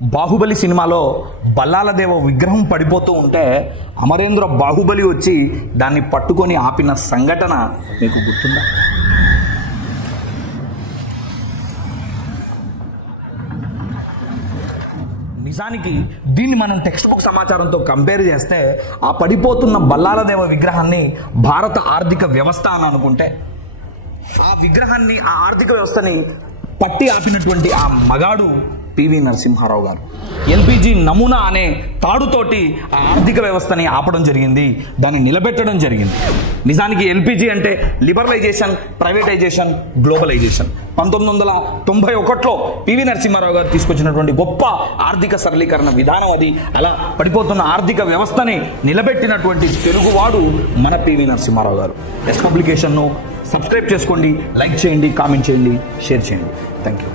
బాహుబలి సినిమాలో బల్లాలదేవ విగ్రహం పడిపోతూ ఉంటే అమరేంద్ర బాహుబలి వచ్చి దాన్ని పట్టుకొని ఆపిన సంఘటన మీకు గుర్తుందా? నిజానికి దీన్ని మనం టెక్స్ట్ బుక్ సమాచారంతో కంపేర్ చేస్తే ఆ పడిపోతున్న బల్లాలదేవ విగ్రహాన్ని భారత ఆర్థిక వ్యవస్థ అని అనుకుంటే, ఆ విగ్రహాన్ని, ఆ ఆర్థిక వ్యవస్థని పట్టి ఆపినటువంటి ఆ మగాడు పివి నరసింహారావు గారు. ఎల్పిజి నమూనా అనే తాడుతోటి ఆ ఆర్థిక వ్యవస్థని ఆపడం జరిగింది, దాన్ని నిలబెట్టడం జరిగింది. నిజానికి ఎల్పిజి అంటే లిబరలైజేషన్, ప్రైవేటైజేషన్, గ్లోబలైజేషన్. 1991లో పివి నరసింహారావు గారు తీసుకొచ్చినటువంటి గొప్ప ఆర్థిక సరళీకరణ విధానం అది. అలా పడిపోతున్న ఆర్థిక వ్యవస్థని నిలబెట్టినటువంటి తెలుగువాడు మన పివి నరసింహారావు గారు. ఎస్ పబ్లికేషన్ను సబ్స్క్రైబ్ చేసుకోండి, లైక్ చేయండి, కామెంట్ చేయండి, షేర్ చేయండి. Thank you.